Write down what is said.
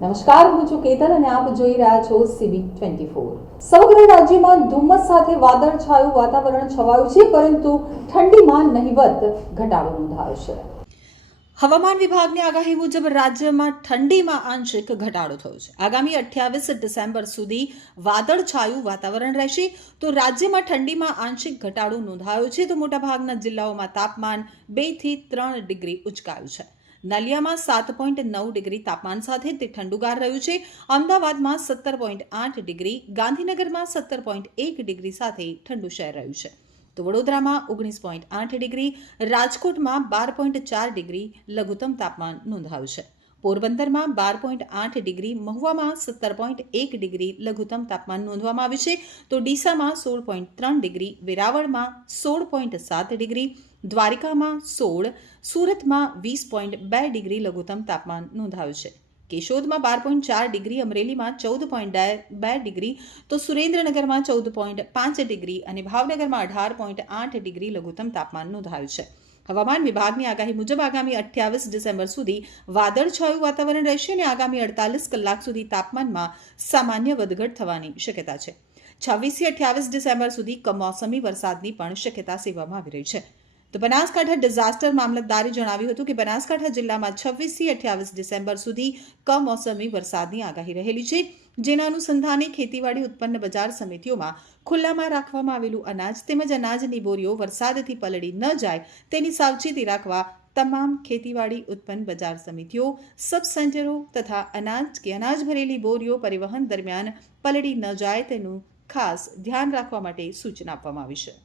નમસ્કાર, હું છું કેતન અને આપ જોઈ રહ્યા છો સીબી ટ્વેન્ટી ફોર સમગ્ર રાજ્યમાં ધુમ્મસ સાથે વાદળછાયું વાતાવરણ છવાયું છે, પરંતુ ઠંડીમાં નહીવત ઘટાડો નોંધાયો છે. હવામાન વિભાગની આગાહી મુજબ રાજ્યમાં ઠંડીમાં આંશિક ઘટાડો થયો છે. આગામી અઠ્યાવીસ ડિસેમ્બર સુધી વાદળછાયું વાતાવરણ રહેશે, તો રાજ્યમાં ઠંડીમાં આંશિક ઘટાડો નોંધાયો છે, તો મોટાભાગના જિલ્લાઓમાં તાપમાન બેથી ત્રણ ડિગ્રી ઉચકાયું છે. નલિયામાં સાત પોઈન્ટ નવ ડિગ્રી તાપમાન સાથે તે ઠંડુગાર રહ્યું છે. અમદાવાદમાં સત્તર પોઈન્ટ આઠ ડિગ્રી, ગાંધીનગરમાં સત્તર પોઈન્ટ એક ડિગ્રી સાથે ઠંડુ શહેર રહ્યું છે. તો વડોદરામાં ઓગણીસ પોઈન્ટ આઠ ડિગ્રી, રાજકોટમાં બાર પોઈન્ટ ચાર ડિગ્રી લઘુત્તમ તાપમાન નોંધાયું છે. પોરબંદરમાં બાર પોઈન્ટ આઠ ડિગ્રી, મહુવામાં સત્તર પોઈન્ટ એક ડિગ્રી લઘુત્તમ તાપમાન નોંધવામાં આવ્યું છે. તો ડીસામાં સોળ પોઈન્ટ ત્રણ ડિગ્રી, વેરાવળમાં સોળ પોઈન્ટ સાત ડિગ્રી, દ્વારિકામાં સોળ, સુરતમાં વીસ પોઈન્ટ બે ડિગ્રી લઘુત્તમ તાપમાન નોંધાયું છે. કેશોદમાં બાર પોઈન્ટ ચાર ડિગ્રી, અમરેલીમાં ચૌદ પોઈન્ટ બે ડિગ્રી, તો સુરેન્દ્રનગરમાં ચૌદ પોઈન્ટ પાંચ ડિગ્રી અને ભાવનગરમાં અઢાર પોઈન્ટ આઠ ડિગ્રી લઘુત્તમ તાપમાન નોંધાયું છે. હવામાન વિભાગની આગાહી મુજબ આગામી અઠ્યાવીસ ડિસેમ્બર સુધી વાદળછાયું વાતાવરણ રહેશે અને આગામી અડતાલીસ કલાક સુધી તાપમાનમાં સામાન્ય વધઘટ થવાની શક્યતા છે. છવ્વીસથી અઠ્યાવીસ ડિસેમ્બર સુધી કમોસમી વરસાદની પણ શક્યતા સેવામાં આવી રહી છે. તો બનાસકાંઠા ડિઝાસ્ટર મામલતદારે જણાવ્યું હતું કે બનાસકાંઠા જિલ્લામાં છવ્વીસથી અઠ્યાવીસ ડિસેમ્બર સુધી કમોસમી વરસાદની આગાહી રહેલી છે. જેના અનુસંધાને ખેતીવાડી ઉત્પન્ન બજાર સમિતિઓમાં ખુલ્લામાં રાખવામાં આવેલું અનાજ તેમજ અનાજની બોરીઓ વરસાદથી પલળી ન જાય તેની સાવચેતી રાખવા તમામ ખેતીવાડી ઉત્પન્ન બજાર સમિતિઓ સબ સેન્ટરો તથા અનાજ કે અનાજ ભરેલી બોરીઓ પરિવહન દરમિયાન પલળી ન જાય તેનું ખાસ ધ્યાન રાખવા માટે સૂચના આપવામાં આવી છે.